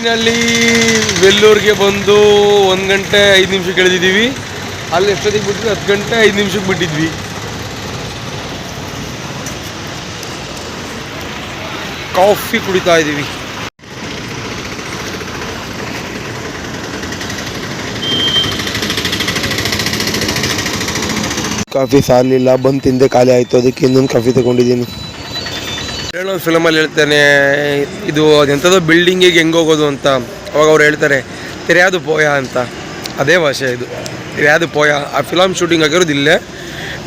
Finally ವೆಲ್ಲೂರಿಗೆ ಬಂದು 1 ಗಂಟೆ 5 ನಿಮಿಷ ಕಳೆದಿದ್ದೀವಿ. ಅಲ್ಲಿ ಎಷ್ಟೊತ್ತಿಗೆ ಬಿಟ್ಟಿದ್ವಿ? 10 ಗಂಟೆ 5 ನಿಮಿಷಕ್ಕೆ ಬಿಟ್ಟಿದ್ವಿ. ಕಾಫಿ ಕುಡಿತಾ ಇದ್ದೀವಿ. ಕಾಫಿ ಸಾಲಿಲ್ಲ, ಬಂದು ತಿಂದೆ ಖಾಲಿ ಆಯಿತು. ಅದಕ್ಕೆ ಇನ್ನೊಂದು ಕಾಫಿ ತಗೊಂಡಿದ್ದೀನಿ. ಹೇಳೋದು ಫಿಲಮಲ್ಲಿ ಹೇಳ್ತಾನೆ, ಇದು ಅದೆಂಥದೋ ಬಿಲ್ಡಿಂಗಿಗೆ ಹೆಂಗೆ ಹೋಗೋದು ಅಂತ. ಅವಾಗ ಅವ್ರು ಹೇಳ್ತಾರೆ ತೆರೆಯಾದು ಪೋಯ ಅಂತ. ಅದೇ ಭಾಷೆ ಇದು, ತೆರೆಯಾದು ಪೋಯ. ಆ ಫಿಲಮ್ ಶೂಟಿಂಗ್ ಆಗಿರೋದು ಇಲ್ಲೇ,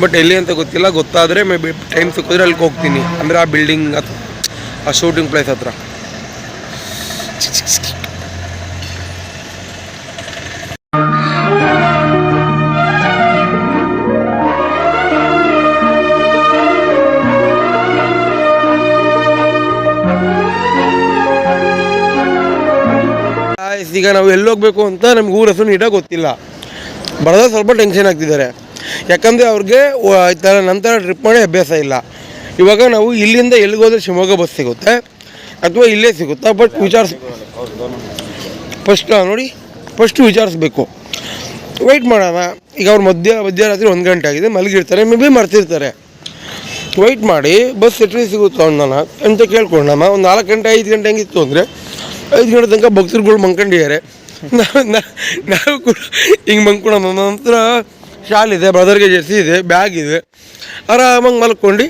ಬಟ್ ಎಲ್ಲಿ ಅಂತ ಗೊತ್ತಿಲ್ಲ. ಗೊತ್ತಾದರೆ ಮೇ ಬಿ ಟೈಮ್ ಸಿಕ್ಕಿದ್ರೆ ಅಲ್ಲಿಗೆ ಹೋಗ್ತೀನಿ. ಅಂದರೆ ಆ ಬಿಲ್ಡಿಂಗ್ ಆ ಶೂಟಿಂಗ್ ಪ್ಲೇಸ್ ಹತ್ರ. ಈಗ ನಾವು ಎಲ್ಲೋಗ್ಬೇಕು ಅಂತ ನಮ್ಗೆ ಊರ ಹೆಸರು ನೀಟಾಗಿ ಗೊತ್ತಿಲ್ಲ. ಬರೋದು ಸ್ವಲ್ಪ ಟೆನ್ಷನ್ ಆಗ್ತಿದ್ದಾರೆ, ಯಾಕಂದರೆ ಅವ್ರಿಗೆ ಈ ಥರ ನಂತರ ಟ್ರಿಪ್ ಮಾಡಿ ಅಭ್ಯಾಸ ಇಲ್ಲ. ಇವಾಗ ನಾವು ಇಲ್ಲಿಂದ ಎಲ್ಲಿಗೋದ್ರೆ ಶಿವಮೊಗ್ಗ ಬಸ್ ಸಿಗುತ್ತೆ ಅಥವಾ ಇಲ್ಲೇ ಸಿಗುತ್ತಾ, ಬಟ್ ಫಸ್ಟ್ ವಿಚಾರಿಸ್ಬೇಕು. ವೆಯ್ಟ್ ಮಾಡೋಣ. ಈಗ ಅವ್ರು ಮಧ್ಯರಾತ್ರಿ 1 ಗಂಟೆ ಆಗಿದೆ, ಮಲಗಿರ್ತಾರೆ, ಮೇ ಬಿ ಮರ್ತಿರ್ತಾರೆ. ವೆಯ್ಟ್ ಮಾಡಿ ಬಸ್ ಎಟ್ರಿ ಸಿಗುತ್ತೋ ಅನ್ನೋಣ ಅಂತ ಕೇಳ್ಕೊಳ್ಳೋಣ. ಒಂದು 4 ಗಂಟೆ 5 ಗಂಟೆ ಹೆಂಗಿತ್ತು ಅಂದರೆ 5 ಗಂಟೆ ತನಕ ಭಕ್ತರುಗಳು ಮಂಕೊಂಡಿದ್ದಾರೆ. ನಾವು ಕೂಡ ಹಿಂಗೆ ಮಂಕೋಣ. ನನ್ನ ಹತ್ರ ಶಾಲ್ ಇದೆ, ಬ್ರದರ್ಗೆ ಜರ್ಸಿ ಇದೆ, ಬ್ಯಾಗ್ ಇದೆ, ಆರಾಮಾಗಿ ಮಲ್ಕೊಂಡು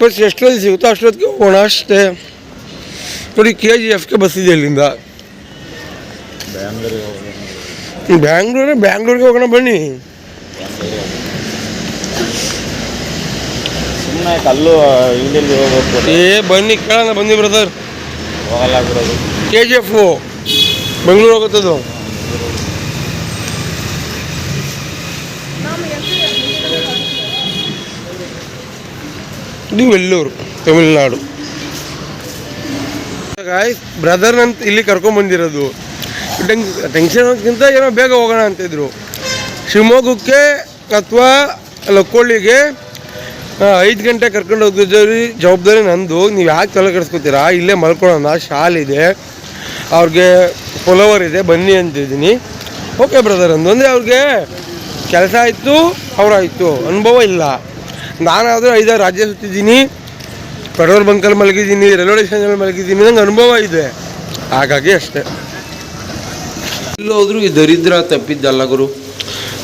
ಬಸ್ ಎಷ್ಟೊತ್ತಿಗೆ ಸಿಗುತ್ತೋ ಅಷ್ಟೊತ್ತಿಗೆ ಹೋಗೋಣ ಅಷ್ಟೇ. ನೋಡಿ KGFಗೆ ಬಸ್ ಇದೆ ಇಲ್ಲಿಂದ. ಬ್ಯಾಂಗ್ಳೂರಿಗೆ ಹೋಗೋಣ ಬನ್ನಿ. ಬನ್ನಿ ಕೇಳೋಣ, ಬನ್ನಿ ಬ್ರದರ್. KGF ಬೆಂಗಳೂರು ಹೋಗುತ್ತದು. ಇದು ವೆಲ್ಲೂರು, ತಮಿಳುನಾಡು. ಗಾಯ್ಸ್, ಬ್ರದರ್ನಂತ ಇಲ್ಲಿ ಕರ್ಕೊಂಡ್ಬಂದಿರೋದು. ಟೆನ್ಷನ್ಗಿಂತ ಏನೋ ಬೇಗ ಹೋಗೋಣ ಅಂತಿದ್ರು. ಶಿವಮೊಗ್ಗಕ್ಕೆ ಅಥವಾ ಲಕ್ಕೋಳಿಗೆ 5 ಗಂಟೆ ಕರ್ಕೊಂಡು ಹೋಗಿದ್ದೀವಿ. ಜವಾಬ್ದಾರಿ ನಂದು. ನೀವು ಯಾಕೆ ತಲೆ ಕೆಡಿಸ್ಕೊತೀರಾ? ಇಲ್ಲೇ ಮಲ್ಕೊಳ್ಳೋಣ, ಶಾಲ್ ಇದೆ, ಅವ್ರಿಗೆ ಫಾಲೋವರ್ ಇದೆ, ಬನ್ನಿ ಅಂತಿದ್ದೀನಿ. ಓಕೆ ಬ್ರದರ್ ಅಂದು. ಅಂದರೆ ಅವ್ರಿಗೆ ಕೆಲಸ ಆಯಿತು, ಅವರಾಯಿತು, ಅನುಭವ ಇಲ್ಲ. ನಾನಾದರೂ 5-6 ರಾಜ್ಯ ಸುತ್ತಿದ್ದೀನಿ, ಪೆಟ್ರೋಲ್ ಬಂಕಲ್ಲಿ ಮಲಗಿದ್ದೀನಿ, ರೈಲ್ವೆ ಸ್ಟೇಷನಲ್ಲಿ ಮಲಗಿದ್ದೀನಿ, ನಂಗೆ ಅನುಭವ ಇದೆ. ಹಾಗಾಗಿ ಅಷ್ಟೇ. ಎಲ್ಲೋದ್ರೂ ಈ ದರಿದ್ರ ತಪ್ಪಿದ್ದಲ್ಲ ಗುರು.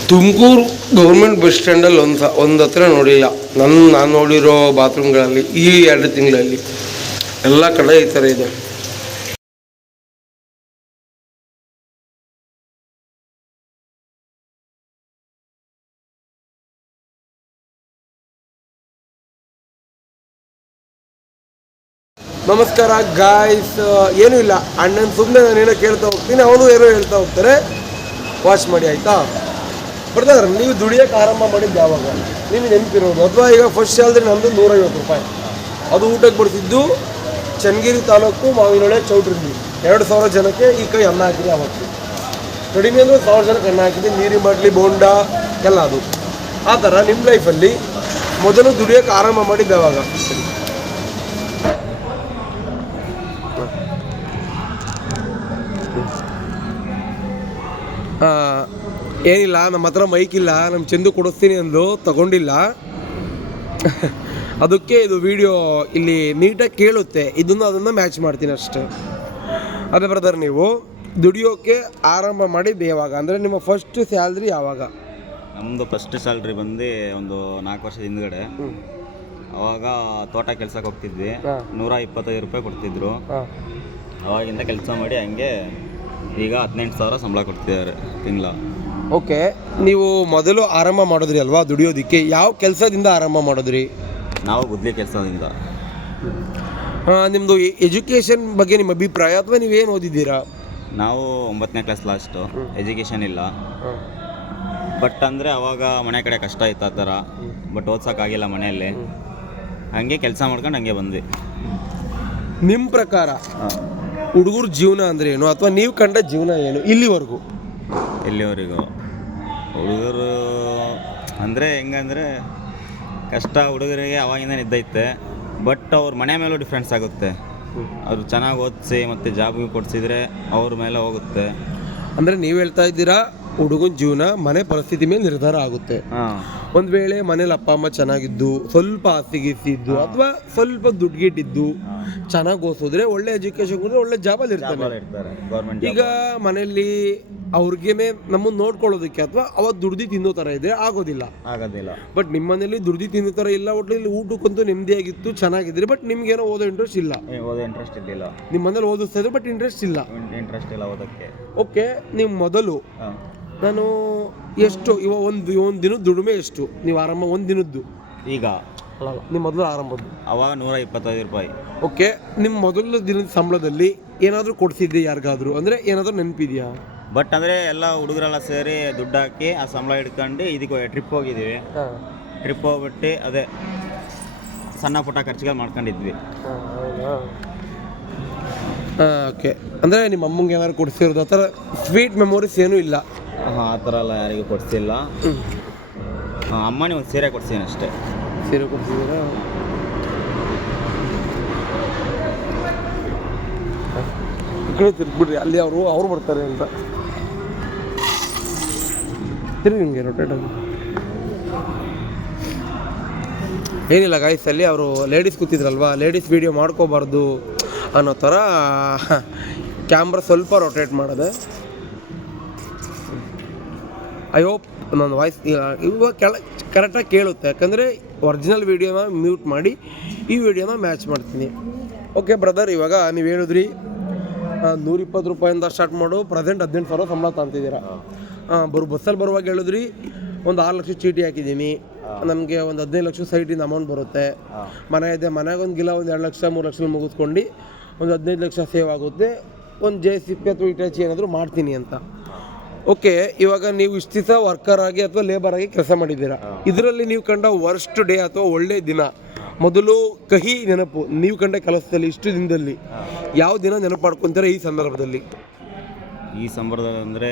ತುಮಕೂರು ಗೌರ್ಮೆಂಟ್ ಬಸ್ ಸ್ಟ್ಯಾಂಡಲ್ಲಿ ಒಂದು ಹತ್ರ ನೋಡಿಲ್ಲ ನಾನು ನೋಡಿರೋ ಬಾತ್ರೂಮ್ಗಳಲ್ಲಿ ಈ 2 ತಿಂಗಳಲ್ಲಿ. ಎಲ್ಲ ಕಡೆ ಈ ಥರ ಇದೆ. ನಮಸ್ಕಾರ ಗಾಯ್ಸ್. ಏನೂ ಇಲ್ಲ, ಅಣ್ಣನ ಸುಮ್ಮನೆ ನಾನೇನೋ ಕೇಳ್ತಾ ಹೋಗ್ತೀನಿ, ಅವನು ಏನೋ ಹೇಳ್ತಾ ಹೋಗ್ತಾರೆ. ವಾಚ್ ಮಾಡಿ ಆಯಿತಾ? ಬರ್ತಾರೆ. ನೀವು ದುಡಿಯೋಕ್ಕೆ ಆರಂಭ ಮಾಡಿದ್ದು ಯಾವಾಗ ನಿಮಗೆ ನೆನಪಿರೋದು? ಅಥವಾ ಈಗ ಫಸ್ಟ್ ಸ್ಯಾಲ್ರಿ ನಮ್ಮದು 150 ರೂಪಾಯಿ. ಅದು ಊಟಕ್ಕೆ ಬಡಿಸಿದ್ದು ಚನ್ನಗಿರಿ ತಾಲೂಕು ಮಾವಿನೊಳೆ ಚೌಟ್ರಲ್ಲಿ 2,000 ಜನಕ್ಕೆ ಈ ಕೈ ಅನ್ನ ಹಾಕಿದೆ. ಅವತ್ತು ಕಡಿಮೆ ಅಂದರೆ 1,000 ಜನಕ್ಕೆ ಅನ್ನ ಹಾಕಿದೆ. ನೀರಿ ಬಾಟ್ಲಿ, ಬೋಂಡ ಎಲ್ಲ. ಅದು ಆ ಥರ ನಿಮ್ಮ ಲೈಫಲ್ಲಿ ಮೊದಲು ದುಡಿಯೋಕ್ಕೆ ಆರಂಭ ಮಾಡಿದ್ದು ಯಾವಾಗ? ಏನಿಲ್ಲ, ನಮ್ಮ ಹತ್ರ ಮೈಕ್ ಇಲ್ಲ. ನಮ್ಮ ಚಂದು ಕೊಡಿಸ್ತೀನಿ ಅಂದು ತಗೊಂಡಿಲ್ಲ. ಅದಕ್ಕೆ ಇದು ವಿಡಿಯೋ ಇಲ್ಲಿ ನೀಟಾಗಿ ಕೇಳುತ್ತೆ. ಅದನ್ನು ಮ್ಯಾಚ್ ಮಾಡ್ತೀನಿ ಅಷ್ಟೇ. ಅದೇ ಬ್ರದರ್, ನೀವು ದುಡಿಯೋಕ್ಕೆ ಆರಂಭ ಮಾಡಿದ್ದು ಯಾವಾಗ? ಅಂದರೆ ನಿಮ್ಮ ಫಸ್ಟ್ ಸ್ಯಾಲ್ರಿ ಯಾವಾಗ? ನಮ್ಮದು ಫಸ್ಟ್ ಸ್ಯಾಲ್ರಿ ಬಂದು ಒಂದು 4 ವರ್ಷದ ಹಿಂದ್ಗಡೆ. ಅವಾಗ ತೋಟ ಕೆಲಸಕ್ಕೆ ಹೋಗ್ತಿದ್ವಿ. 125 ರೂಪಾಯಿ ಕೊಡ್ತಿದ್ರು. ಅವಾಗಿಂದ ಕೆಲಸ ಮಾಡಿ ಹಂಗೆ ಈಗ 18,000 ಸಂಬಳ ಕೊಡ್ತಿದ್ದಾರೆ ತಿಂಗಳ. ಓಕೆ, ನೀವು ಮೊದಲು ಆರಂಭ ಮಾಡಿದ್ರಿ ಅಲ್ವಾ ದುಡಿಯೋದಕ್ಕೆ? ಯಾವ ಕೆಲಸದಿಂದ ಆರಂಭ ಮಾಡಿದ್ರಿ? ನಾವು ಗುದ್ಲಿ ಕೆಲಸದಿಂದ. ನಿಮ್ಮದು ಎಜುಕೇಷನ್ ಬಗ್ಗೆ ನಿಮ್ಮ ಅಭಿಪ್ರಾಯ, ಅಥವಾ ನೀವೇನು ಓದಿದ್ದೀರಾ? ನಾವು 9ನೇ ಕ್ಲಾಸ್ ಲಾಸ್ಟು, ಎಜುಕೇಷನ್ ಇಲ್ಲ. ಬಟ್ ಅಂದರೆ ಅವಾಗ ಮನೆ ಕಡೆ ಕಷ್ಟ ಇತ್ತು ಆ ಥರ. ಬಟ್ ಓದ್ಸೋಕ್ಕಾಗಿಲ್ಲ ಮನೆಯಲ್ಲಿ. ಹಂಗೆ ಕೆಲಸ ಮಾಡ್ಕೊಂಡು ಹಂಗೆ ಬಂದ್ವಿ. ನಿಮ್ಮ ಪ್ರಕಾರ ಹುಡುಗರ ಜೀವನ ಅಂದರೆ ಏನು, ಅಥವಾ ನೀವು ಕಂಡ ಜೀವನ ಏನು ಇಲ್ಲಿವರೆಗೂ? ಹುಡುಗರು ಅಂದರೆ ಹೆಂಗಂದರೆ ಕಷ್ಟ ಹುಡುಗರಿಗೆ ಅವಾಗಿಂದ ಇದ್ದೈತೆ. ಬಟ್ ಅವ್ರ ಮನೆ ಮೇಲೂ ಡಿಫ್ರೆನ್ಸ್ ಆಗುತ್ತೆ. ಅವ್ರು ಚೆನ್ನಾಗಿ ಓದಿಸಿ ಮತ್ತು ಜಾಬ್ಗೆ ಕೊಡಿಸಿದ್ರೆ ಅವ್ರ ಮೇಲೆ ಹೋಗುತ್ತೆ. ಅಂದರೆ ನೀವು ಹೇಳ್ತಾ ಇದ್ದೀರಾ ಹುಡುಗನ ಜೀವನ ಮನೆ ಪರಿಸ್ಥಿತಿ ಮೇಲೆ ನಿರ್ಧಾರ ಆಗುತ್ತೆ. ಒಂದು ವೇಳೆ ಮನೇಲಿ ಅಪ್ಪ ಅಮ್ಮ ಚೆನ್ನಾಗಿದ್ದು, ಸ್ವಲ್ಪ ಆಸ್ತಿ ಗೀಸ್ತಿ ಇದ್ದು, ಅಥವಾ ಸ್ವಲ್ಪ ದುಡ್ಗಿಟ್ಟಿದ್ದು, ಚೆನ್ನಾಗಿ ಓದಿಸಿದ್ರೆ ಒಳ್ಳೆ ಎಜುಕೇಶನ್ ಕೊಟ್ಟರೆ ಒಳ್ಳೆ ಜಾಬಲ್ಲಿ ಇರ್ತಾರೆ. ಈಗ ಮನೆಯಲ್ಲಿ ಅವ್ರಿಗೇನೆ ನಮ್ಮನ್ನು ನೋಡ್ಕೊಳ್ಳೋದಕ್ಕೆ ಅಥವಾ ಅವತ್ತು ದುಡ್ದು ತಿನ್ನೋ ಥರ ಇದ್ರೆ ಆಗೋದಿಲ್ಲ. ಬಟ್ ನಿಮ್ಮ ಮನೇಲಿ ದುಡ್ದು ತಿನ್ನೋ ಥರ ಇಲ್ಲ, ಒಟ್ಟಲ್ಲಿ ಊಟಕ್ಕಂತೂ ನೆಮ್ಮದಿಯಾಗಿತ್ತು, ಚೆನ್ನಾಗಿದ್ರೆ, ಬಟ್ ನಿಮ್ಗೇನೋ ಓದೋ ಇಂಟ್ರೆಸ್ಟ್ ಇಲ್ಲ. ನಿಮ್ಮ ಮನೇಲಿ ಓದಿಸ್ತಾ ಇದ್ರೆ ಬಟ್ ಇಂಟ್ರೆಸ್ಟ್ ಇಲ್ಲ ಓದೋಕ್ಕೆ. ಓಕೆ, ನೀವು ಮೊದಲು ನಾನು ಎಷ್ಟು ಇವಾಗ ಒಂದು ದಿನದ ದುಡಿಮೆ ಎಷ್ಟು ನೀವು ಆರಂಭ ಒಂದು ದಿನದ್ದು ಈಗ ನಿಮ್ಮ ಮೊದಲು ಆರಂಭದ್ದು ಅವಾಗ 125 ರೂಪಾಯಿ. ಓಕೆ, ನಿಮ್ಮ ಮೊದಲ ದಿನದ ಸಂಬಳದಲ್ಲಿ ಏನಾದರೂ ಕೊಡ್ಸಿದ್ದೆ ಯಾರಿಗಾದ್ರು, ಅಂದರೆ ಏನಾದರೂ ನೆನಪಿದೆಯಾ? ಬಟ್ ಅಂದರೆ ಎಲ್ಲ ಹುಡುಗರೆಲ್ಲ ಸೇರಿ ದುಡ್ಡು ಹಾಕಿ ಆ ಸಂಬಳ ಹಿಡ್ಕೊಂಡು ಇದಕ್ಕೆ ಟ್ರಿಪ್ ಹೋಗಿದ್ದೀವಿ. ಟ್ರಿಪ್ ಹೋಗ್ಬಿಟ್ಟು ಅದೇ ಸಣ್ಣ ಪುಟ್ಟ ಖರ್ಚುಗಳು ಮಾಡ್ಕೊಂಡಿದ್ವಿ. ಓಕೆ, ಅಂದರೆ ನಿಮ್ಮ ಅಮ್ಮಂಗೆ ಏನಾದ್ರು ಕೊಡಿಸಿರೋದು ಆ ಥರ ಸ್ವೀಟ್ ಮೆಮೊರೀಸ್ ಏನೂ ಇಲ್ಲ? ಆ ಥರ ಎಲ್ಲ ಯಾರಿಗೂ ಕೊಡಿಸಿಲ್ಲ. ಅಮ್ಮನೇ ಒಂದು ಸೀರೆ ಕೊಡ್ಸಿದ್ದೀನಿ ಅಷ್ಟೇ. ಸೀರೆ ಕೊಡ್ಸಿದ್ದೀರಾ? ತಿರ್ಗ್ಬಿಡ್ರಿ, ಅಲ್ಲಿ ಅವ್ರು ಬರ್ತಾರೆ ಅಂತ. ತಿರುಗಿ ನಿಮಗೆ ರೊಟೇಟ್ ಆಗಿ. ಏನಿಲ್ಲ ಗಾಯ್ಸ್, ಅಲ್ಲಿ ಅವರು ಲೇಡೀಸ್ ಕೂತಿದ್ರಲ್ವಾ, ಲೇಡೀಸ್ ವೀಡಿಯೋ ಮಾಡ್ಕೋಬಾರ್ದು ಅನ್ನೋ ಥರ ಕ್ಯಾಮ್ರಾ ಸ್ವಲ್ಪ ರೊಟೇಟ್ ಮಾಡಿದೆ. ಐ ಹೋಪ್ ನನ್ನ ವಾಯ್ಸ್ ಇವಾಗ ಕರೆಕ್ಟಾಗಿ ಕೇಳುತ್ತೆ, ಯಾಕಂದರೆ ಒರಿಜಿನಲ್ ವೀಡಿಯೋನ ಮ್ಯೂಟ್ ಮಾಡಿ ಈ ವಿಡಿಯೋನ ಮ್ಯಾಚ್ ಮಾಡ್ತೀನಿ. ಓಕೆ ಬ್ರದರ್, ಇವಾಗ ನೀವು ಹೇಳಿದ್ರಿ 120 ರೂಪಾಯಿಂದ ಸ್ಟಾರ್ಟ್ ಮಾಡು, ಪ್ರೆಸೆಂಟ್ 18,000 ಸಂಬಳ ತಗೊಂತಿದ್ದೀರಾ. ಬಸ್ಸಲ್ಲಿ ಬರುವಾಗ ಹೇಳಿದ್ರಿ ಒಂದು 6 ಲಕ್ಷ ಚೀಟಿ ಹಾಕಿದ್ದೀನಿ, ನಮಗೆ ಒಂದು 15 ಲಕ್ಷ ಸೈಟಿಂದ ಅಮೌಂಟ್ ಬರುತ್ತೆ, ಮನೆ ಇದೆ, ಮನೆಗೆ ಒಂದು ಗಿಲ ಒಂದು 2 ಲಕ್ಷ 3 ಲಕ್ಷ ಮುಗಿಸ್ಕೊಂಡು ಒಂದು 15 ಲಕ್ಷ ಸೇವ್ ಆಗುತ್ತೆ, ಒಂದು JCP ಅಥವಾ ಇಟಾಚಿ ಏನಾದರೂ ಮಾಡ್ತೀನಿ ಅಂತ. ಓಕೆ, ಇವಾಗ ನೀವು ಇಷ್ಟು ದಿವಸ ವರ್ಕರ್ ಆಗಿ ಅಥವಾ ಲೇಬರ್ ಆಗಿ ಕೆಲಸ ಮಾಡಿದ್ದೀರಾ, ಇದರಲ್ಲಿ ನೀವು ಕಂಡ ವರ್ಸ್ಟ್ ಡೇ ಅಥವಾ ಒಳ್ಳೆ ದಿನ, ಮೊದಲು ಕಹಿ ನೆನಪು ನೀವು ಕಂಡ ಕೆಲಸದಲ್ಲಿ ಇಷ್ಟು ದಿನದಲ್ಲಿ ಯಾವ ದಿನ ನೆನಪು ಮಾಡ್ಕೊತಾರೆ ಈ ಸಂದರ್ಭದಲ್ಲಿ? ಈ ಸಂದರ್ಭದಲ್ಲಿ ಅಂದರೆ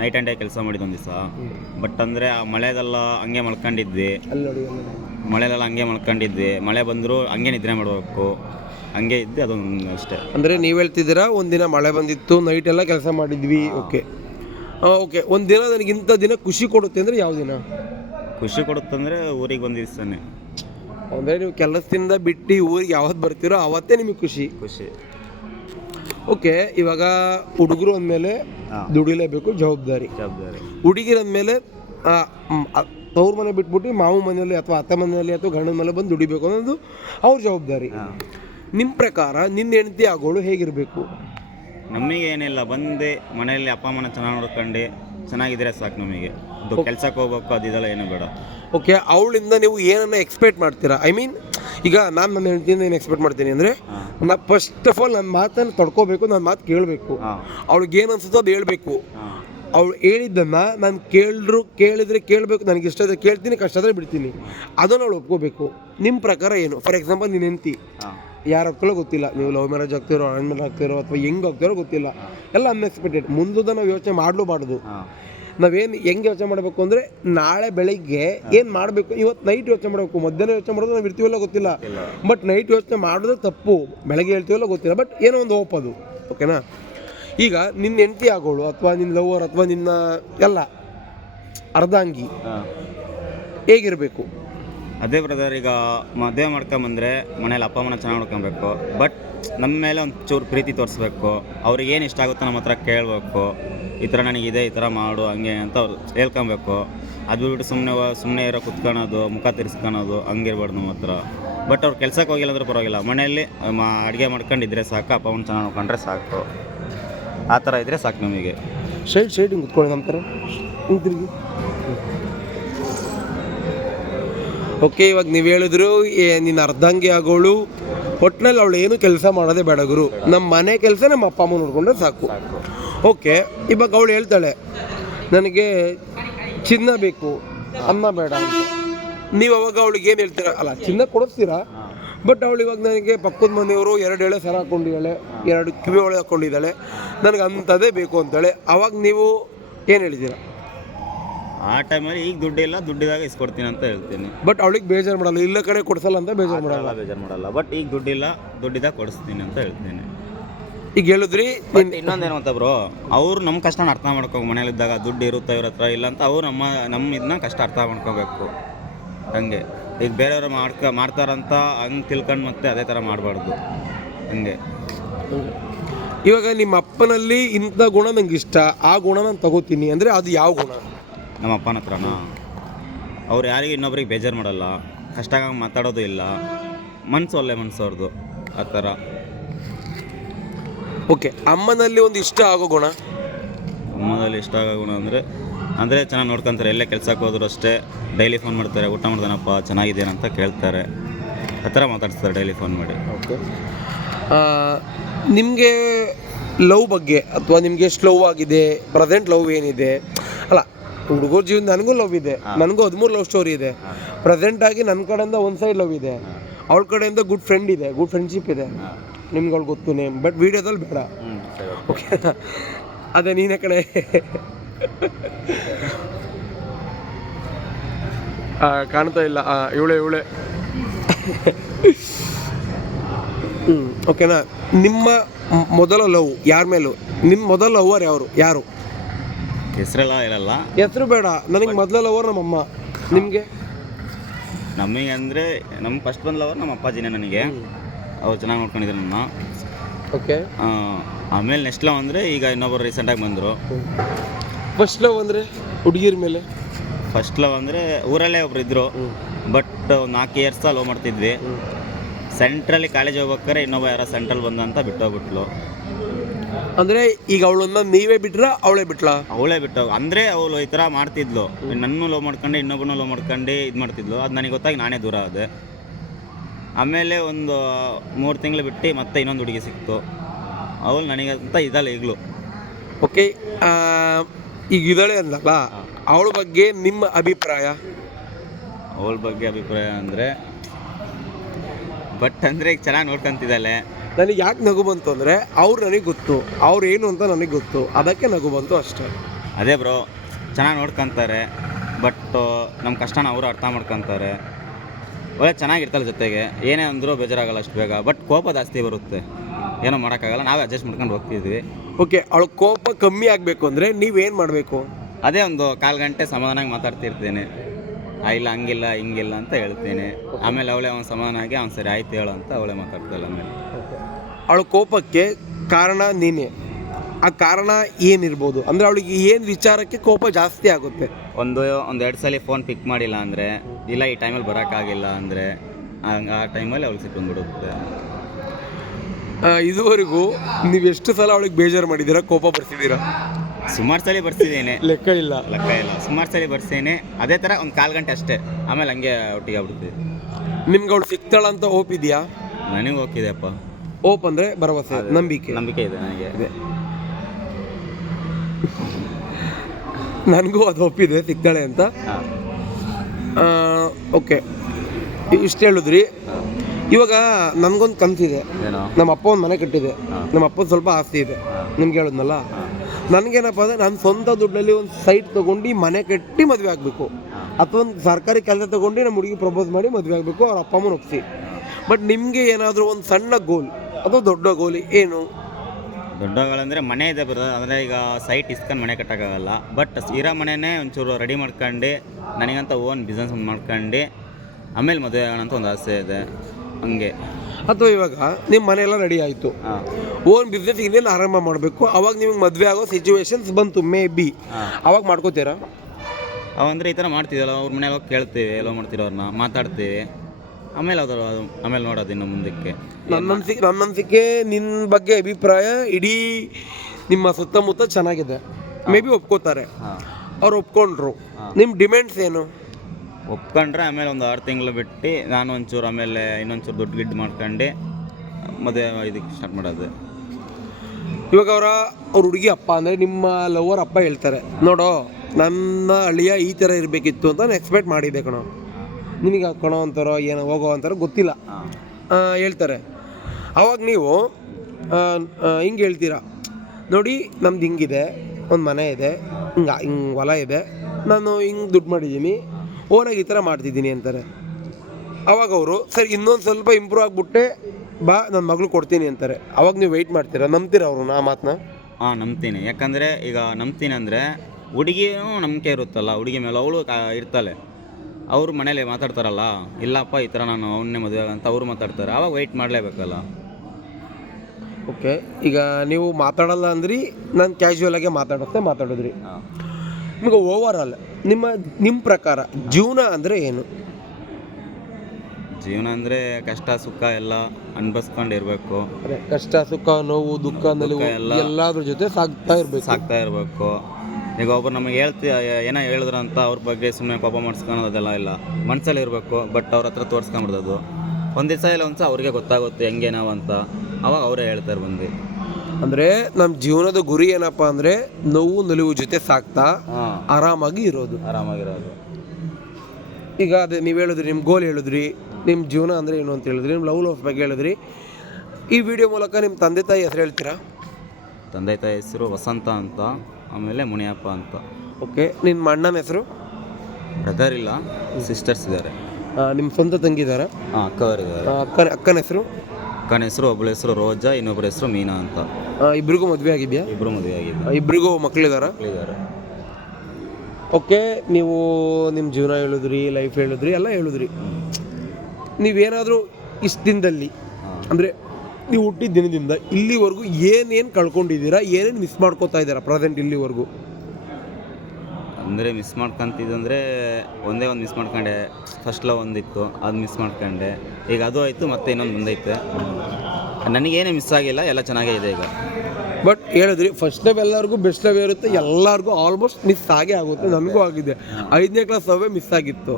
ನೈಟ್ ಆ್ಯಂಡ್ ಡೇ ಕೆಲಸ ಮಾಡಿದ್ದು ಒಂದು ದಿವಸ. ಬಟ್ ಅಂದರೆ ಆ ಮಳೆದೆಲ್ಲ ಹಂಗೆ ಮಲ್ಕೊಂಡಿದ್ವಿ, ಮಳೆಲೆಲ್ಲ ಹಂಗೆ ಮಲ್ಕೊಂಡಿದ್ವಿ, ಮಳೆ ಬಂದರೂ ಹಂಗೆ ನಿದ್ರೆ ಮಾಡಬೇಕು, ಹಂಗೆ ಇದ್ದೆ, ಅದೊಂದು ಅಷ್ಟೇ. ಅಂದರೆ ನೀವು ಹೇಳ್ತಿದ್ದೀರಾ ಒಂದಿನ ಮಳೆ ಬಂದಿತ್ತು, ನೈಟ್ ಎಲ್ಲ ಕೆಲಸ ಮಾಡಿದ್ವಿ. ಓಕೆ ಓಕೆ, ಒಂದು ದಿನ ನನಗೆ ಇಂಥ ದಿನ ಖುಷಿ ಕೊಡುತ್ತೆ ಅಂದರೆ ಯಾವ ದಿನ ಖುಷಿ ಕೊಡುತ್ತಂದರೆ ಊರಿಗೆ ಬಂದ ದಿವಸನೇ. ಅಂದರೆ ನೀವು ಕೆಲಸದಿಂದ ಬಿಟ್ಟು ಊರಿಗೆ ಯಾವತ್ತು ಬರ್ತೀರೋ ಆವತ್ತೇ ನಿಮಗೆ ಖುಷಿ. ಓಕೆ, ಇವಾಗ ಹುಡುಗರು ಅಂದಮೇಲೆ ದುಡಿಲೇಬೇಕು, ಜವಾಬ್ದಾರಿ. ಹುಡುಗಿರ ಅಂದಮೇಲೆ ತವ್ರ ಮನೆ ಬಿಟ್ಬಿಟ್ಟು ಮಾವು ಮನೆಯಲ್ಲಿ ಅಥವಾ ಅತ್ತೆ ಮನೆಯಲ್ಲಿ ಅಥವಾ ಗಂಡನ ಮೇಲೆ ಬಂದು ದುಡಿಬೇಕು ಅನ್ನೋದು ಅವ್ರ ಜವಾಬ್ದಾರಿ. ನಿಮ್ಮ ಪ್ರಕಾರ ನಿನ್ನ ಹೆಂಡತಿ ಆಗೋಳು ಹೇಗಿರಬೇಕು? ನಮಗೆ ಏನಿಲ್ಲ, ಬಂದು ಮನೆಯಲ್ಲಿ ಅಪ್ಪ ಅಮ್ಮನ ಚೆನ್ನಾಗಿ ನೋಡ್ಕೊಂಡು ಚೆನ್ನಾಗಿದ್ರೆ ಸಾಕು. ನಮಗೆ ಕೆಲ್ಸಕ್ಕೆ ಹೋಗ್ಬೇಕು ಅದೆಲ್ಲ ಏನೂ ಬೇಡ. ಓಕೆ, ಅವಳಿಂದ ನೀವು ಏನನ್ನ ಎಕ್ಸ್ಪೆಕ್ಟ್ ಮಾಡ್ತೀರಾ? ಐ ಮೀನ್, ಈಗ ನಾನು ನನ್ನ ಹೆಂಡತಿಯಿಂದ ಏನು ಎಕ್ಸ್ಪೆಕ್ಟ್ ಮಾಡ್ತೀನಿ ಅಂದರೆ, ನಾನು ಫಸ್ಟ್ ಆಫ್ ಆಲ್ ನನ್ನ ಮಾತನ್ನು ತಡ್ಕೋಬೇಕು, ನನ್ನ ಮಾತು ಕೇಳಬೇಕು, ಅವಳಿಗೆ ಏನು ಅನ್ಸುತ್ತೋ ಅದು ಹೇಳ್ಬೇಕು. ಅವಳು ಹೇಳಿದ್ದನ್ನು ನಾನು ಕೇಳಿದ್ರೆ ಕೇಳಬೇಕು, ನನಗೆ ಇಷ್ಟ ಆದರೆ ಕೇಳ್ತೀನಿ, ಕಷ್ಟ ಆದರೆ ಬಿಡ್ತೀನಿ, ಅದನ್ನು ಅವಳು ಒಪ್ಕೋಬೇಕು. ನಿಮ್ಮ ಪ್ರಕಾರ ಏನು? ಫಾರ್ ಎಕ್ಸಾಂಪಲ್, ನೀನು ಹೆಂಡತಿ ಯಾರು ಆಗ್ತಾರೋ ಗೊತ್ತಿಲ್ಲ, ನೀವು ಲವ್ ಮ್ಯಾರೇಜ್ ಆಗ್ತಿರೋ, ಅರೇಂಜ್ ಮ್ಯಾರೇಜ್ ಆಗ್ತಿರೋ, ಅಥವಾ ಹೆಂಗೆ ಆಗ್ತಿರೋ ಗೊತ್ತಿಲ್ಲ, ಎಲ್ಲ ಅನ್ಎಕ್ಸ್ಪೆಕ್ಟೆಡ್. ಮುಂದೆ ನಾವು ಯೋಚನೆ ಮಾಡಲೂಬಾರ್ದು. ನಾವೇನು ಹೆಂಗೆ ಯೋಚನೆ ಮಾಡಬೇಕು ಅಂದರೆ, ನಾಳೆ ಬೆಳಗ್ಗೆ ಏನು ಮಾಡಬೇಕು, ಇವತ್ತು ನೈಟ್ ಯೋಚನೆ ಮಾಡಬೇಕು. ಮಧ್ಯಾಹ್ನ ಯೋಚನೆ ಮಾಡೋದು ನಾವು ಇರ್ತೀವಲ್ಲ ಗೊತ್ತಿಲ್ಲ, ಬಟ್ ನೈಟ್ ಯೋಚನೆ ಮಾಡೋದು ತಪ್ಪು, ಬೆಳಗ್ಗೆ ಹೇಳ್ತೀವಲ್ಲ ಗೊತ್ತಿಲ್ಲ, ಬಟ್ ಏನೋ ಒಂದು ಹೋಪ್ ಅದು. ಓಕೆನಾ? ಈಗ ನಿನ್ನ ಹೆಂಡತಿ ಆಗೋಳು ಅಥವಾ ನಿನ್ನ ಲವರ್ ಅಥವಾ ನಿನ್ನ ಎಲ್ಲ ಅರ್ಧಾಂಗಿ ಹೇಗಿರಬೇಕು? ಅದೇ ಬ್ರದರ್, ಈಗ ಮದುವೆ ಮಾಡ್ಕೊಂಬಂದರೆ ಮನೇಲಿ ಅಪ್ಪ ಅಮ್ಮನ ಚೆನ್ನಾಗಿ ನೋಡ್ಕೊಬೇಕು, ಬಟ್ ನಮ್ಮ ಮೇಲೆ ಒಂದು ಚೂರು ಪ್ರೀತಿ ತೋರಿಸ್ಬೇಕು. ಅವ್ರಿಗೆ ಏನು ಇಷ್ಟ ಆಗುತ್ತೋ ನಮ್ಮ ಹತ್ರ ಕೇಳಬೇಕು, ಈ ಥರ ನನಗಿದೆ, ಈ ಥರ ಮಾಡು, ಹಂಗೆ ಅಂತ ಅವ್ರು ಹೇಳ್ಕೊಬೇಕು. ಅದು ಬಿಟ್ಟು ಸುಮ್ಮನೆ ಇರೋ ಕುತ್ಕೊಳೋದು, ಮುಖ ತಿರ್ಸ್ಕೊಳೋದು ಹಂಗಿರ್ಬಾರ್ದು ನಮ್ಮ ಹತ್ರ. ಬಟ್ ಅವ್ರು ಕೆಲ್ಸಕ್ಕೆ ಹೋಗಿಲ್ಲ ಅಂದ್ರೆ ಪರವಾಗಿಲ್ಲ, ಮನೆಯಲ್ಲಿ ಅಡುಗೆ ಮಾಡ್ಕೊಂಡಿದ್ರೆ ಸಾಕು, ಅಪ್ಪ ಅಮ್ಮನ ಚೆನ್ನಾಗಿ ನೋಡ್ಕೊಂಡ್ರೆ ಸಾಕು, ಆ ಥರ ಇದ್ದರೆ ಸಾಕು ನಮಗೆ. ಸೈಡ್ ಹಿಂಗೆ ಕುತ್ಕೊಳ್ಳಿ ನಮ್ಮ ಥರ ತಿರುಗಿ. ಓಕೆ, ಇವಾಗ ನೀವು ಹೇಳಿದ್ರು ನಿನ್ನ ಅರ್ಧಂಗಿ ಆಗೋಳು, ಒಟ್ಟಿನಲ್ಲಿ ಅವಳು ಏನು ಕೆಲಸ ಮಾಡೋದೇ ಬೇಡ ಗುರು, ನಮ್ಮ ಮನೆ ಕೆಲಸ ನಮ್ಮ ಅಪ್ಪ ಅಮ್ಮ ನೋಡ್ಕೊಂಡ್ರೆ ಸಾಕು. ಓಕೆ, ಇವಾಗ ಅವಳು ಹೇಳ್ತಾಳೆ ನನಗೆ ಚಿನ್ನ ಬೇಕು, ಅನ್ನ ಬೇಡ ಅಂತ. ನೀವು ಅವಾಗ ಅವಳಿಗೆ ಏನು ಹೇಳ್ತೀರಾ? ಅಲ್ಲ, ಚಿನ್ನ ಕೊಡಿಸ್ತೀರಾ, ಬಟ್ ಅವಳು ಇವಾಗ ನನಗೆ ಪಕ್ಕದ ಮನೆಯವರು 2 ಎಳೆ ಸರ ಹಾಕ್ಕೊಂಡಿದ್ದಾಳೆ, 2 ಕಿವಿ ಒಳಗೆ ಹಾಕ್ಕೊಂಡಿದ್ದಾಳೆ, ನನಗೆ ಅಂಥದ್ದೇ ಬೇಕು ಅಂತಾಳೆ. ಅವಾಗ ನೀವು ಏನು ಹೇಳ್ತೀರಾ? ಆ ಟೈಮಲ್ಲಿ ಈಗ ದುಡ್ಡಿಲ್ಲ, ದುಡ್ಡಿದಾಗ ಇಸ್ಕೊಡ್ತೀನಿ ಅಂತ ಹೇಳ್ತೀನಿ. ಬಟ್ ಅವಳಿಗೆ ಬೇಜಾರು ಮಾಡಲ್ಲ, ಇಲ್ಲ ಕಡೆ ಕೊಡ್ಸಲ್ಲ ಅಂತ ಬೇಜಾರು ಮಾಡಲ್ಲ. ಬೇಜಾರು ಮಾಡಲ್ಲ, ಬಟ್ ಈಗ ದುಡ್ಡಿಲ್ಲ, ದುಡ್ಡಿದಾಗ ಕೊಡಿಸ್ತೀನಿ ಅಂತ ಹೇಳ್ತೀನಿ. ಈಗ ಹೇಳಿದ್ರಿ. ಬಟ್ ಇನ್ನೊಂದೇನು ಅಂತ ಬ್ರೋ, ಅವ್ರು ನಮ್ಮ ಕಷ್ಟನ ಅರ್ಥ ಮಾಡ್ಕೋಬೇಕು. ಮನೇಲಿದ್ದಾಗ ದುಡ್ಡು ಇರುತ್ತೆ ಇವ್ರ ಹತ್ರ, ಇಲ್ಲ ಅಂತ ಅವ್ರು ನಮ್ಮ ಇದನ್ನ ಕಷ್ಟ ಅರ್ಥ ಮಾಡ್ಕೋಬೇಕು. ಹಂಗೆ ಈಗ ಬೇರೆಯವರು ಮಾಡ್ತಾರಂತ ಹಂಗೆ ತಿಳ್ಕೊಂಡು ಮತ್ತೆ ಅದೇ ಥರ ಮಾಡಬಾರ್ದು. ಹಂಗೆ ಇವಾಗ ನಿಮ್ಮ ಅಪ್ಪನಲ್ಲಿ ಇಂಥ ಗುಣ ನಂಗೆ ಇಷ್ಟ, ಆ ಗುಣ ನಾನು ತಗೋತೀನಿ ಅಂದರೆ ಅದು ಯಾವ ಗುಣ? ನಮ್ಮ ಅಪ್ಪನ ಹತ್ರನಾ, ಅವ್ರು ಯಾರಿಗೂ ಇನ್ನೊಬ್ರಿಗೆ ಬೇಜಾರು ಮಾಡಲ್ಲ, ಕಷ್ಟಾಗ ಮಾತಾಡೋದು ಇಲ್ಲ, ಮನಸ್ಸು ಒಳ್ಳೆ ಮನಸ್ಸು ಅವ್ರದ್ದು, ಆ ಥರ. ಓಕೆ. ಅಮ್ಮನಲ್ಲಿ ಒಂದು ಇಷ್ಟ ಆಗೋ ಗುಣ? ಅಮ್ಮನಲ್ಲಿ ಇಷ್ಟ ಆಗೋ ಗುಣ ಅಂದರೆ ಚೆನ್ನಾಗಿ ನೋಡ್ಕೊತಾರೆ. ಎಲ್ಲೇ ಕೆಲಸಕ್ಕೆ ಹೋದ್ರು ಅಷ್ಟೇ ಡೈಲಿ ಫೋನ್ ಮಾಡ್ತಾರೆ, ಊಟ ಮಾಡ್ತಾನಪ್ಪ, ಚೆನ್ನಾಗಿದ್ದೇನೆ ಅಂತ ಕೇಳ್ತಾರೆ, ಆ ಥರ ಮಾತಾಡ್ತಾರೆ ಡೈಲಿ ಫೋನ್ ಮಾಡಿ. ಓಕೆ. ನಿಮಗೆ ಲವ್ ಬಗ್ಗೆ, ಅಥವಾ ನಿಮಗೆ ಸ್ಲವ್ ಆಗಿದೆ, ಪ್ರೆಸೆಂಟ್ ಲವ್ ಏನಿದೆ? ಅಲ್ಲ, ಹುಡುಗರ ಜೀವನ ನನಗೂ ಲವ್ ಇದೆ, ನನಗೂ 13 ಲವ್ ಸ್ಟೋರಿ ಇದೆ. ಪ್ರೆಸೆಂಟಾಗಿ ನನ್ನ ಕಡೆಯಿಂದ ಒಂದು ಸೈಡ್ ಲವ್ ಇದೆ, ಅವಳ ಕಡೆಯಿಂದ ಗುಡ್ ಫ್ರೆಂಡ್ ಇದೆ, ಗುಡ್ ಫ್ರೆಂಡ್ಶಿಪ್ ಇದೆ. ನಿಮ್ಗೆ ಅವ್ಳು ಗೊತ್ತು ನೇಮ್, ಬಟ್ ವೀಡಿಯೋದಲ್ಲಿ ಬೇಡ. ಓಕೆ, ಅದೇ ನೀನೇ ಕಡೆ. ಕಾಣ್ತಾ ಇಲ್ಲ, ಇವಳೆ. ಓಕೆನಾ. ನಿಮ್ಮ ಮೊದಲ ಲವ್ ಯಾರ ಮೇಲೂ? ನಿಮ್ಮ ಮೊದಲ ಲವರ್ ಯಾರು? ಹೆಸರೆಲ್ಲ ಇರಲ್ಲ, ಹೆಸರು ಬೇಡ, ನನಗೆ ಮೊದಲ ಲವರ್ ನಮ್ಮಮ್ಮ. ನಿಮಗೆ? ನಮಗೆ ಅಂದರೆ ನಮ್ಮ ಫಸ್ಟ್ ಬಂದ ಲವರ್ ನಮ್ಮ ಅಪ್ಪಾಜಿನೇ ನನಗೆ. ಅವ್ರು ಚೆನ್ನಾಗಿ ನೋಡ್ಕೊಂಡಿದ್ರು ನನ್ನ. ಓಕೆ. ಆಮೇಲೆ ನೆಕ್ಸ್ಟ್ ಲವ್ ಅಂದರೆ ಈಗ ಇನ್ನೊಬ್ಬರು ರೀಸೆಂಟಾಗಿ ಬಂದರು. ಫಸ್ಟ್ ಲವ್ ಅಂದರೆ ಹುಡುಗಿರ ಮೇಲೆ? ಫಸ್ಟ್ ಲವ್ ಅಂದರೆ ಊರಲ್ಲೇ ಒಬ್ರು ಇದ್ದರು, ಬಟ್ 4 ಇಯರ್ಸ್ ಲವ್ ಮಾಡ್ತಿದ್ವಿ. ಸೆಂಟ್ರಲ್ಲಿ ಕಾಲೇಜ್ ಹೋಗ್ಬೇಕಾರೆ ಇನ್ನೊಬ್ಬ ಯಾರೋ ಸೆಂಟ್ರಲ್ ಬಂದ ಅಂತ ಬಿಟ್ಟೋಗ್ಬಿಟ್ಲು. ಅಂದರೆ ಈಗ ಅವಳನ್ನ ನೀವೇ ಬಿಟ್ರಾ, ಅವಳೇ ಬಿಟ್ಲಾ? ಅವಳೇ ಬಿಟ್ಟೋಗ. ಅಂದರೆ ಅವಳು ಈ ಥರ ಮಾಡ್ತಿದ್ಲು, ನನ್ನೂ ಲವ್ ಮಾಡ್ಕೊಂಡು ಇನ್ನೊಬ್ಬನೂ ಲವ್ ಮಾಡ್ಕೊಂಡು ಇದು ಮಾಡ್ತಿದ್ಲು. ಅದು ನನಗೆ ಗೊತ್ತಾಗಿ ನಾನೇ ದೂರ ಆದೆ. ಆಮೇಲೆ ಒಂದು 3 ತಿಂಗಳು ಬಿಟ್ಟು ಮತ್ತೆ ಇನ್ನೊಂದು ಹುಡುಗಿ ಸಿಕ್ತು. ಅವಳು ನನಗಂತ ಇದಲ್ಲ ಈಗಲೂ. ಓಕೆ. ಈಗ ಇದ್ದಾಳೆ ಅಂದಲ್ಲ, ಅವಳ ಬಗ್ಗೆ ನಿಮ್ಮ ಅಭಿಪ್ರಾಯ? ಅವಳ ಬಗ್ಗೆ ಅಭಿಪ್ರಾಯ ಅಂದರೆ ಈಗ ಚೆನ್ನಾಗಿ ನೋಡ್ಕೊಂತಿದ್ದಾಳೆ. ನನಗೆ ಯಾಕೆ ನಗು ಬಂತು ಅಂದರೆ, ಅವ್ರು ನನಗೆ ಗೊತ್ತು, ಅವ್ರು ಏನು ಅಂತ ನನಗೆ ಗೊತ್ತು, ಅದಕ್ಕೆ ನಗು ಬಂತು ಅಷ್ಟೇ. ಅದೇ ಬ್ರೋ, ಚೆನ್ನಾಗಿ ನೋಡ್ಕೊತಾರೆ, ಬಟ್ ನಮ್ಮ ಕಷ್ಟನ ಅವರು ಅರ್ಥ ಮಾಡ್ಕೊತಾರೆ. ಒಳ್ಳೆ ಚೆನ್ನಾಗಿರ್ತಾಳೆ, ಜೊತೆಗೆ ಏನೇ ಅಂದರೂ ಬೇಜಾರಾಗಲ್ಲ ಅಷ್ಟು ಬೇಗ. ಬಟ್ ಕೋಪ ಜಾಸ್ತಿ ಬರುತ್ತೆ, ಏನೋ ಮಾಡೋಕ್ಕಾಗಲ್ಲ, ನಾವೇ ಅಡ್ಜಸ್ಟ್ ಮಾಡ್ಕೊಂಡು ಹೋಗ್ತಿದ್ವಿ. ಓಕೆ. ಅವಳ ಕೋಪ ಕಮ್ಮಿ ಆಗಬೇಕು ಅಂದರೆ ನೀವೇನು ಮಾಡಬೇಕು? ಅದೇ ಒಂದು 1/4 ಗಂಟೆ ಸಮಾಧಾನವಾಗಿ ಮಾತಾಡ್ತಿರ್ತೇನೆ. ಇಲ್ಲ ಹಂಗಿಲ್ಲ ಹಿಂಗಿಲ್ಲ ಅಂತ ಹೇಳ್ತೇನೆ. ಆಮೇಲೆ ಅವಳೇ ಅವ್ನು ಸಮಾಧಾನ ಆಗಿ ಅವ್ನು ಸರಿ ಆಯ್ತು ಹೇಳು ಅಂತ ಅವಳೇ ಮಾತಾಡ್ತಾಳೆ. ಆಮೇಲೆ ಅವಳ ಕೋಪಕ್ಕೆ ಕಾರಣ ನೀನೇ. ಆ ಕಾರಣ ಏನಿರ್ಬೋದು ಅಂದರೆ, ಅವಳಿಗೆ ಏನು ವಿಚಾರಕ್ಕೆ ಕೋಪ ಜಾಸ್ತಿ ಆಗುತ್ತೆ? ಒಂದು 2 ಸಲ ಫೋನ್ ಪಿಕ್ ಮಾಡಿಲ್ಲ ಅಂದರೆ, ಇಲ್ಲ ಈ ಟೈಮಲ್ಲಿ ಬರೋಕ್ಕಾಗಿಲ್ಲ ಅಂದರೆ, ಆ ಟೈಮಲ್ಲಿ ಅವಳಿಗೆ ಸಿಟ್ಟು ಬಂದ್ಬಿಡುತ್ತೆ. ಇದುವರೆಗೂ ನೀವು ಎಷ್ಟು ಸಲ ಅವಳಿಗೆ ಬೇಜಾರು ಮಾಡಿದ್ದೀರಾ, ಕೋಪ ಬರ್ಸಿದ್ದೀರಾ? ಸುಮಾರು ಸಲ ಬರ್ಸಿದ್ದೇನೆ, ಲೆಕ್ಕ ಇಲ್ಲ. ಸುಮಾರು ಸಲ ಬರ್ಸೇನೆ. ಅದೇ ಥರ ಒಂದು 1/4 ಗಂಟೆ ಅಷ್ಟೇ, ಆಮೇಲೆ ಹಂಗೆ ಒಟ್ಟಿಗೆ ಆಗ್ಬಿಡ್ತೀವಿ. ನಿಮ್ಗೆ ಅವಳು ಸಿಗ್ತಾಳಂತ ಹೋಪ್ ಇದೆಯಾ? ನನಗೆ ಹೋಗಿದೆಯಪ್ಪ. ಹೋಪ್ ಅಂದರೆ ಭರವಸೆ, ನಂಬಿಕೆ ಇದೆ ನನಗೆ. ನನಗೂ ಅದು ಒಪ್ಪಿದೆ, ಸಿಗ್ತಾಳೆ ಅಂತ. ಓಕೆ. ಇಷ್ಟು ಹೇಳಿದ್ರಿ. ಇವಾಗ ನನಗೊಂದು ಕನಸಿದೆ. ನಮ್ಮ ಅಪ್ಪ ಒಂದು ಮನೆ ಕಟ್ಟಿದೆ, ನಮ್ಮ ಅಪ್ಪನ ಸ್ವಲ್ಪ ಆಸ್ತಿ ಇದೆ, ನಿಮ್ಗೆ ಹೇಳಿದ್ನಲ್ಲ. ನನಗೇನಪ್ಪ ಅಂದರೆ, ನಾನು ಸ್ವಂತ ದುಡ್ಡಲ್ಲಿ ಒಂದು ಸೈಟ್ ತೊಗೊಂಡು ಮನೆ ಕಟ್ಟಿ ಮದುವೆ ಆಗಬೇಕು, ಅಥವಾ ಒಂದು ಸರ್ಕಾರಿ ಕೆಲಸ ತೊಗೊಂಡು ನಮ್ಮ ಹುಡುಗಿ ಪ್ರಪೋಸ್ ಮಾಡಿ ಮದುವೆ ಆಗಬೇಕು, ಅವ್ರ ಅಪ್ಪ ಅಮ್ಮನ ಒಪ್ಪಿಸಿ. ಬಟ್ ನಿಮಗೆ ಏನಾದರೂ ಒಂದು ಸಣ್ಣ ಗೋಲ್ ಅಥವಾ ದೊಡ್ಡ ಗೋಲ್ ಏನು? ದೊಡ್ಡಗಳಂದರೆ ಮನೆ ಇದೆ ಬರೋದು. ಅಂದರೆ ಈಗ ಸೈಟ್ ಇಸ್ಕೊಂಡು ಮನೆ ಕಟ್ಟೋಕ್ಕಾಗಲ್ಲ, ಬಟ್ ಇರೋ ಮನೆಯೇ ಒಂಚೂರು ರೆಡಿ ಮಾಡ್ಕೊಂಡು ನನಗಂತ ಓನ್ ಬಿಸ್ನೆಸ್ ಮಾಡ್ಕೊಂಡು ಆಮೇಲೆ ಮದುವೆ ಆಗೋಣ ಅಂತ ಒಂದು ಆಸೆ ಇದೆ. ಹಂಗೆ. ಅಥವಾ ಇವಾಗ ನಿಮ್ಮ ಮನೆಯೆಲ್ಲ ರೆಡಿ ಆಯಿತು, ಓನ್ ಬಿಸ್ನೆಸ್ ಇನ್ನೇನು ಆರಂಭ ಮಾಡಬೇಕು, ಅವಾಗ ನಿಮಗೆ ಮದುವೆ ಆಗೋ ಸಿಚುವೇಶನ್ಸ್ ಬಂತು, ಮೇ ಬಿ, ಅವಾಗ ಮಾಡ್ಕೋತೀರಾ? ಅವಂದರೆ ಈ ಥರ ಮಾಡ್ತಿದ್ದಲ್ಲ, ಅವ್ರ ಮನೇಲಿ ಹೋಗಿ ಕೇಳ್ತೀವಿ, ಎಲ್ಲ ಮಾಡ್ತಿರೋರನ್ನ ಮಾತಾಡ್ತೀವಿ, ಆಮೇಲೆ ಆಮೇಲೆ ನೋಡೋದು ಇನ್ನು ಮುಂದಕ್ಕೆ. ನನ್ನ ಅನಿಸಿಕೆ ನಿನ್ನ ಬಗ್ಗೆ ಅಭಿಪ್ರಾಯ ಇಡೀ ನಿಮ್ಮ ಸುತ್ತಮುತ್ತ ಚೆನ್ನಾಗಿದೆ, ಮೇ ಬಿ ಒಪ್ಕೋತಾರೆ. ಅವ್ರು ಒಪ್ಕೊಂಡ್ರು, ನಿಮ್ಮ ಡಿಮ್ಯಾಂಡ್ಸ್ ಏನು? ಒಪ್ಕೊಂಡ್ರೆ ಆಮೇಲೆ ಒಂದು 6 ತಿಂಗಳು ಬಿಟ್ಟು ನಾನು ಒಂಚೂರು ಆಮೇಲೆ ಇನ್ನೊಂಚೂರು ದುಡ್ಡು ಗಿಡ್ಡು ಮಾಡ್ಕೊಂಡು ಮದುವೆ ಇದಕ್ಕೆ ಸ್ಟಾರ್ಟ್ ಮಾಡೋದು. ಇವಾಗ ಅವ್ರ ಹುಡುಗಿ ಅಪ್ಪ ಅಂದರೆ ನಿಮ್ಮ ಲವರ್ ಅಪ್ಪ ಹೇಳ್ತಾರೆ, ನೋಡೋ ನನ್ನ ಅಳಿಯ ಈ ಥರ ಇರಬೇಕಿತ್ತು ಅಂತ ನಾನು ಎಕ್ಸ್ಪೆಕ್ಟ್ ಮಾಡಿದ್ದೆ ಕಣೋ, ನಿನಗೆ ಕಣೋ ಅಂತಾರೋ ಏನೋ ಹೋಗೋ ಅಂತಾರೋ ಗೊತ್ತಿಲ್ಲ ಹೇಳ್ತಾರೆ. ಅವಾಗ ನೀವು ಹಿಂಗೆ ಹೇಳ್ತೀರಾ, ನೋಡಿ ನಮ್ದು ಹಿಂಗಿದೆ, ಒಂದು ಮನೆ ಇದೆ, ಹಿಂಗೆ ಹೊಲ ಇದೆ, ನಾನು ಹಿಂಗೆ ದುಡ್ಡು ಮಾಡಿದ್ದೀನಿ, ಓನಾಗಿ ಈ ಥರ ಮಾಡ್ತಿದ್ದೀನಿ ಅಂತಾರೆ. ಅವಾಗ ಅವರು ಸರಿ ಇನ್ನೊಂದು ಸ್ವಲ್ಪ ಇಂಪ್ರೂವ್ ಆಗಿಬಿಟ್ಟೆ ಬಾ ನನ್ನ ಮಗಳು ಕೊಡ್ತೀನಿ ಅಂತಾರೆ. ಅವಾಗ ನೀವು ವೆಯ್ಟ್ ಮಾಡ್ತೀರಾ, ನಂಬ್ತೀರಾ ಅವ್ರನ್ನ ಆ ಮಾತನ್ನ? ಹಾಂ, ನಂಬ್ತೀನಿ. ಯಾಕಂದರೆ ಈಗ ನಂಬ್ತೀನಿ ಅಂದರೆ ಹುಡುಗಿನೂ ನಂಬಿಕೆ ಇರುತ್ತಲ್ಲ, ಹುಡುಗಿ ಮೇಲೆ ಅವಳು ಇರ್ತಾಳೆ. ಅವರು ಮನೇಲಿ ಮಾತಾಡ್ತಾರಲ್ಲ, ಇಲ್ಲಪ್ಪ ಈ ಥರ ನಾನು ಅವನ್ನೇ ಮದುವೆ ಅಂತ ಅವರು ಮಾತಾಡ್ತಾರೆ. ಆವಾಗ ವೆಯ್ಟ್ ಮಾಡಲೇಬೇಕಲ್ಲ. ಓಕೆ, ಈಗ ನೀವು ಮಾತಾಡಲ್ಲ ಅಂದ್ರಿ, ನಾನು ಕ್ಯಾಶುವಲ್ ಆಗಿ ಮಾತಾಡಿದ್ರಿ. ನಿಮಗೆ ಓವರ್ ಆಲ್ ನಿಮ್ಮ ಪ್ರಕಾರ ಜೀವನ ಅಂದರೆ ಏನು? ಜೀವನ ಅಂದರೆ ಕಷ್ಟ ಸುಖ ಎಲ್ಲ ಅನುಭವಿಸ್ಕೊಂಡಿರ್ಬೇಕು. ಅದೇ ಕಷ್ಟ ಸುಖ ನೋವು ದುಃಖ ಎಲ್ಲದ್ರ ಜೊತೆ ಸಾಗ್ತಾ ಇರಬೇಕು. ಈಗ ಒಬ್ಬರು ನಮಗೆ ಏನೋ ಹೇಳಿದ್ರು ಅಂತ ಅವ್ರ ಬಗ್ಗೆ ಸುಮ್ಮನೆ ಕೋಪ ಮಾಡಿಸ್ಕೊಳೋದೆಲ್ಲ ಇಲ್ಲ, ಮನಸ್ಸಲ್ಲಿ ಇರಬೇಕು. ಬಟ್ ಅವ್ರ ಹತ್ರ ತೋರಿಸ್ಕೊಂಬಿಡ್ದು. ಒಂದು ದಿವಸ ಇಲ್ಲ ಒಂದು ಅವ್ರಿಗೆ ಗೊತ್ತಾಗುತ್ತೆ ಹೆಂಗೆ ನಾವು ಅಂತ. ಅವಾಗ ಅವರೇ ಹೇಳ್ತಾರೆ ಬಂದು. ಅಂದರೆ ನಮ್ಮ ಜೀವನದ ಗುರಿ ಏನಪ್ಪ ಅಂದರೆ ನೋವು ನಲಿವು ಜೊತೆ ಸಾಕ್ತಾ ಆರಾಮಾಗಿರೋದು. ಈಗ ಅದೇ ನೀವು ಹೇಳಿದ್ರಿ, ನಿಮ್ಮ ಗೋಲ್ ಹೇಳಿದ್ರಿ, ನಿಮ್ಮ ಜೀವನ ಅಂದರೆ ಏನು ಅಂತ ಹೇಳಿದ್ರಿ, ನಿಮ್ಮ ಲವ್ ಬಗ್ಗೆ ಹೇಳಿದ್ರಿ. ಈ ವಿಡಿಯೋ ಮೂಲಕ ನಿಮ್ಮ ತಂದೆ ತಾಯಿ ಹೆಸರು ಹೇಳ್ತೀರಾ? ತಂದೆ ತಾಯಿ ಹೆಸರು ವಸಂತ ಅಂತ, ಆಮೇಲೆ ಮುನಿಯಪ್ಪ ಅಂತ. ಓಕೆ, ನಿಮ್ಮ ಅಣ್ಣನ ಹೆಸರು? ಬ್ರದರ್ ಇಲ್ಲ, ಸಿಸ್ಟರ್ಸ್ ಇದ್ದಾರೆ. ನಿಮ್ಮ ಸ್ವಂತ ತಂಗಿ ಇದ್ದಾರಾ? ಹಾಂ, ಅಕ್ಕವರಿದ್ದಾರೆ. ಅಕ್ಕನ ಹೆಸರು? ಅಕ್ಕನ ಹೆಸರು ಒಬ್ಬಳ ಹೆಸರು ರೋಜಾ, ಇನ್ನೊಬ್ಬರ ಹೆಸರು ಮೀನಾ ಅಂತ. ಇಬ್ಬರಿಗೂ ಮದುವೆ ಆಗಿದೆಯಾ? ಇಬ್ಬರು ಮದುವೆ ಆಗಿದೆ. ಇಬ್ಬರಿಗೂ ಮಕ್ಕಳಿದ್ದಾರೆ. ಓಕೆ, ನೀವು ನಿಮ್ಮ ಜೀವನ ಹೇಳಿದ್ರಿ, ಲೈಫ್ ಹೇಳಿದ್ರಿ, ಎಲ್ಲ ಹೇಳಿದ್ರಿ. ನೀವೇನಾದರೂ ಇಷ್ಟು ದಿನದಲ್ಲಿ ಅಂದರೆ ನೀವು ಹುಟ್ಟಿದ ದಿನದಿಂದ ಇಲ್ಲಿವರೆಗೂ ಏನೇನು ಕಳ್ಕೊಂಡಿದ್ದೀರಾ, ಏನೇನು ಮಿಸ್ ಮಾಡ್ಕೋತಾ ಇದ್ದೀರಾ ಪ್ರೆಸೆಂಟ್ ಇಲ್ಲಿವರೆಗೂ? ಅಂದರೆ ಮಿಸ್ ಮಾಡ್ಕೊಂತಿದ್ದಂದರೆ ಒಂದೇ ಒಂದು ಮಿಸ್ ಮಾಡ್ಕೊಂಡೆ. ಫಸ್ಟ್ ಲವ್ ಒಂದಿತ್ತು, ಅದು ಮಿಸ್ ಮಾಡ್ಕೊಂಡೆ. ಈಗ ಅದು ಆಯಿತು, ಮತ್ತೆ ಇನ್ನೊಂದು ಬಂದೈತೆ. ನನಗೇನೇ ಮಿಸ್ ಆಗಿಲ್ಲ, ಎಲ್ಲ ಚೆನ್ನಾಗೇ ಇದೆ ಈಗ. ಬಟ್ ಹೇಳಿದ್ರಿ ಫಸ್ಟ್ ಲವ್ ಎಲ್ಲರಿಗೂ ಬೆಸ್ಟ್ ಲವ್ ಇರುತ್ತೆ, ಎಲ್ಲರಿಗೂ ಆಲ್ಮೋಸ್ಟ್ ಮಿಸ್ ಆಗೇ ಆಗುತ್ತೆ. ನನಗೂ ಆಗಿದೆ. 5ನೇ ಕ್ಲಾಸ್ ಲವ್ವೇ ಮಿಸ್ ಆಗಿತ್ತು.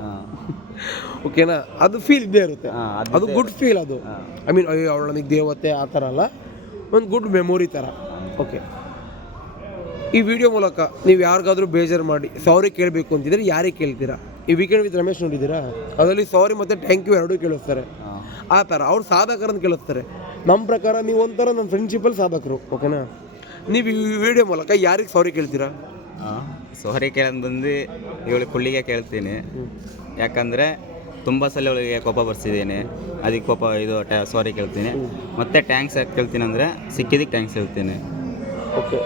ಓಕೆನಾ? ಅದು ಫೀಲ್ ಇದ್ದೇ ಇರುತ್ತೆ. ಅದು ಗುಡ್ ಫೀಲ್. ಅದು ಐ ಮೀನ್ ಅವಳು ನನಗೆ ದೇವತೆ ಆ ಥರ ಅಲ್ಲ, ಒಂದು ಗುಡ್ ಮೆಮೊರಿ ಥರ. ಓಕೆ, ಈ ವಿಡಿಯೋ ಮೂಲಕ ನೀವು ಯಾರಿಗಾದ್ರೂ ಬೇಜಾರು ಮಾಡಿ ಸಾರಿ ಕೇಳಬೇಕು ಅಂತಿದ್ರೆ ಯಾರಿಗೆ ಕೇಳ್ತೀರಾ? ಈ ವೀಕೆಂಡ್ ವಿತ್ ರಮೇಶ್ ನೋಡಿದ್ದೀರಾ? ಅದರಲ್ಲಿ ಸಾರಿ ಮತ್ತು ಥ್ಯಾಂಕ್ ಯು ಎರಡೂ ಕೇಳಿಸ್ತಾರೆ. ಆ ಥರ ಅವ್ರು ಸಾಧಕರನ್ನು ಕೇಳಿಸ್ತಾರೆ. ನಮ್ಮ ಪ್ರಕಾರ ನೀವು ಒಂಥರ ನನ್ನ ಫ್ರೆಂಡ್ಶಿಪ್ಪಲ್ಲಿ ಸಾಧಕರು. ಓಕೆನಾ? ನೀವು ಈ ವಿಡಿಯೋ ಮೂಲಕ ಯಾರಿಗೆ ಸಾರಿ ಕೇಳ್ತೀರಾ? ಸಾರಿ ಕೇಳೋದು ಬಂದು ಇವಳಿಗೆ ಕುಳ್ಳಿಗೆ ಕೇಳ್ತೀನಿ. ಯಾಕಂದರೆ ತುಂಬ ಸಲ ಅವಳಿಗೆ ಕೋಪ ಬರ್ಸಿದ್ದೀನಿ, ಅದಕ್ಕೆ ಸಾರಿ ಕೇಳ್ತೀನಿ. ಮತ್ತು ಟ್ಯಾಂಕ್ಸ್ ಯಾಕೆ ಕೇಳ್ತೀನಿ ಅಂದರೆ ಸಿಕ್ಕಿದ್ದಕ್ಕೆ ಟ್ಯಾಂಕ್ಸ್ ಹೇಳ್ತೀನಿ. ಓಕೆ,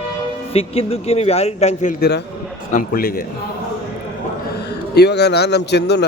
ಸಿಕ್ಕಿದ್ದಕ್ಕೆ ನೀವು ಯಾರಿಗೆ ಟ್ಯಾಂಕ್ಸ್ ಹೇಳ್ತೀರಾ? ನಮ್ಮ ಕುಳ್ಳಿಗೆ. ಇವಾಗ ನಾನು ನಮ್ಮ ಚಂದುನ